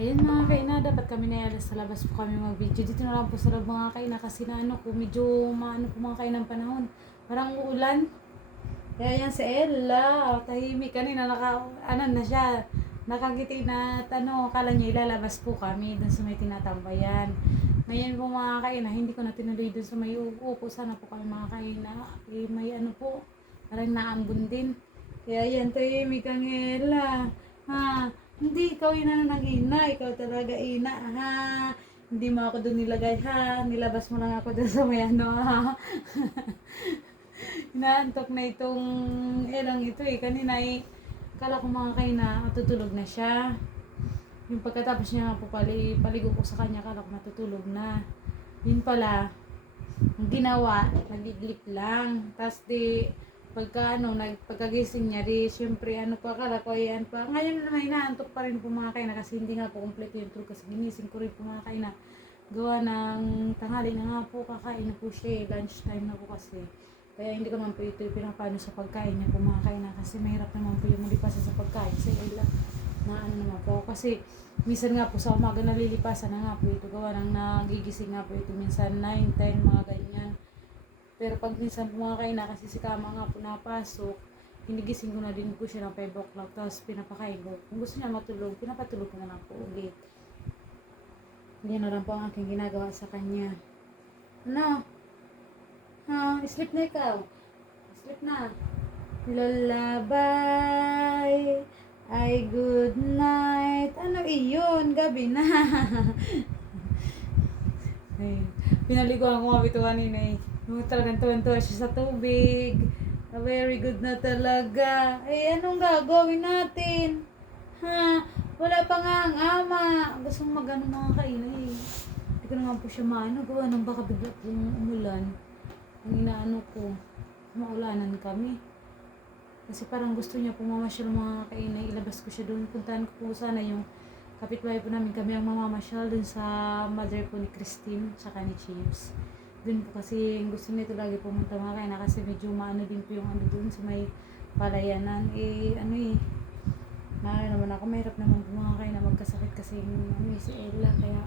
Ayun mga kaina, dapat kami na sa labas po kami mag-video. Dito na lang po sa loob mga kaina kasi na ano ko, medyo maano po mga kaina ng panahon. Parang uulan. Kaya yan si Ella, tahimik kanina, naka, ano na siya, nakangiti na, ano, kala niya ilalabas po kami dun sa may tinatambayan. Ngayon po mga kaina, hindi ko na tinuloy dun sa may upo. Sana po kami mga kaina, eh, may ano po, parang naambun din. Kaya yan, tahimik ang Ella. Ha, hindi, ikaw ina na ina. Ikaw talaga ina, ha. Hindi mo ako doon nilagay, ha. Nilabas mo lang ako doon sa may ano, ha. Inaantok na itong elang ito eh. Kanina eh, kala ko mga kayo na matutulog na siya. Yung pagkatapos niya po pali, paligo ko sa kanya, kala ko matutulog na. Yun pala, ang ginawa, nagidlip lang. Tapos di, pagka ano, niya, di, syempre, ano pa, akala ko, yan pa. Ngayon naman, inaantok pa rin po mga kasi hindi nga po kompleto yung tulog kasi ginising ko rin po mga kayo na gawa ng tanghali na nga po, kakain na po siya eh, lunchtime na po kasi. Kaya hindi ko naman po ito pinapano sa pagkain niya po mga kayo na kasi mahirap naman po yung malipasan sa pagkain sa ila na ano naman po. Kasi minsan nga po sa umaga nalilipasan na nga po ito gawa ng nagigising nga po ito minsan 9, 10, mga ganyan. Pero pag minsan kayo na kasi si kama nga po napasok, hinigising ko na din po siya ng 5 o'clock tapos pinapakain ko. Kung gusto niya matulog, pinapatulog ko na lang po ulit. Yan na lang po ang aking ginagawa sa kanya. Ano? Ha? Sleep na ikaw. Sleep na. Lullaby. Ay, good night. Ano iyon? Gabi na. Ay, pinaliguan ko nga ito kanina eh. Yung talagang tuwan-tuwa siya sa tubig. Ah, Very good na talaga. Ay, anong gagawin natin? Ha? Wala pa nga ang ama. Gusto mo mag-ano mga kainay eh. Hindi ko naman po siya maano. Gawa nang baka bigla pong umulan. Ang inaano ko, maulanan kami. Kasi parang gusto niya pumamasyal mga kainay. Ilabas ko siya doon. Puntahan ko po sana yung kapitbahay po namin. Kami ang mamamasyal doon sa mother po ni Christine, tsaka ni James. Doon po kasi gusto nito lagi pumunta mga kainay. Kasi medyo maano din po yung ano doon sa may palayanan. Eh, ano eh, na naman ako, mahirap naman po mga kayo na magkasakit kasi ano, eh, si Ella, kaya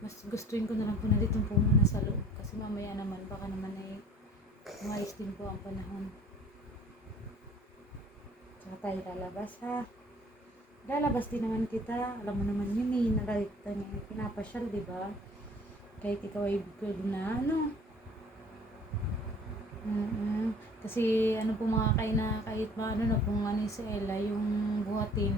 mas gustuin ko na lang po na dito po muna sa loob kasi mamaya naman, baka naman ay umalis din po ang panahon. Tsaka tayo lalabas ha. Lalabas din naman kita, alam mo naman yun eh, nagalit tayo pinapasyal, di ba? Kahit ikaw ay good na, ano, mm Kasi ano po mga kayo na kahit ba ano na kung ano si Ella, yung buhatin,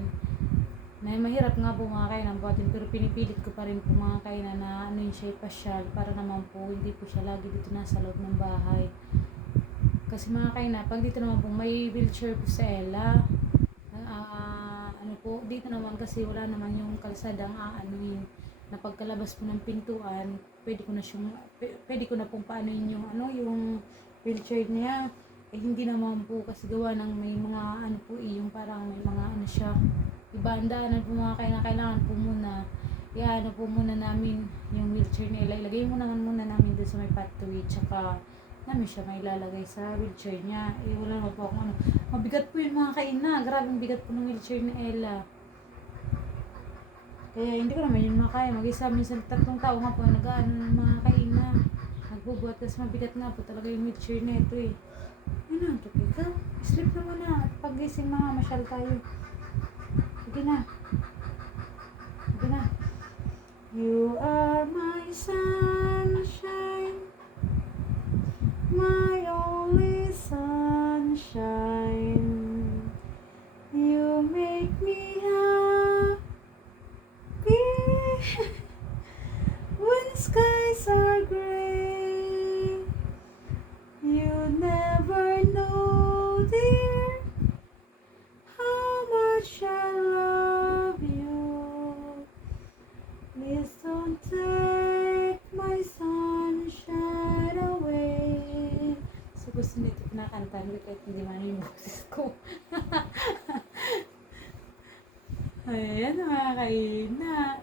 may mahirap nga po mga kayo ng buhatin pero pinipilit ko pa rin po mga kayo na, na ano yung siya pasyal para naman po hindi po siya lagi dito nasa loob ng bahay. Kasi mga kayo na, pag dito naman po may wheelchair po si Ella, ah, ano po, dito naman kasi wala naman yung kalsadang aanuin na pagkalabas po ng pintuan, pwede ko na siyang, pwede ko na pong paanoin yung ano, yung wheelchair niya. Eh, hindi naman po kasi gawa ng may mga ano po eh, yung parang may mga ano siya. Ibandaanan po mga kailangan, kailangan po muna. Iano po muna namin yung wheelchair nila. Ilagay naman muna namin doon sa may pathway. Tsaka namin siya may lalagay sa wheelchair niya. Eh, wala naman po akong ano. Mabigat po yung mga kaina. Grabe ang bigat po ng wheelchair ni Ella. Kaya hindi ko naman yun makaya. Mag-isa minsan tatlong tao nga po nag-ano ng mga. Nagbubuhat kasi mabigat nga po talaga yung wheelchair na ito eh. Ano, ito ikaw? Sleep na muna at pagising mga masyal tayo. Sige na. Sige na. You are So gusto nito kinakantahan ko kahit hindi man yung boses ko. Ayan mga kaina.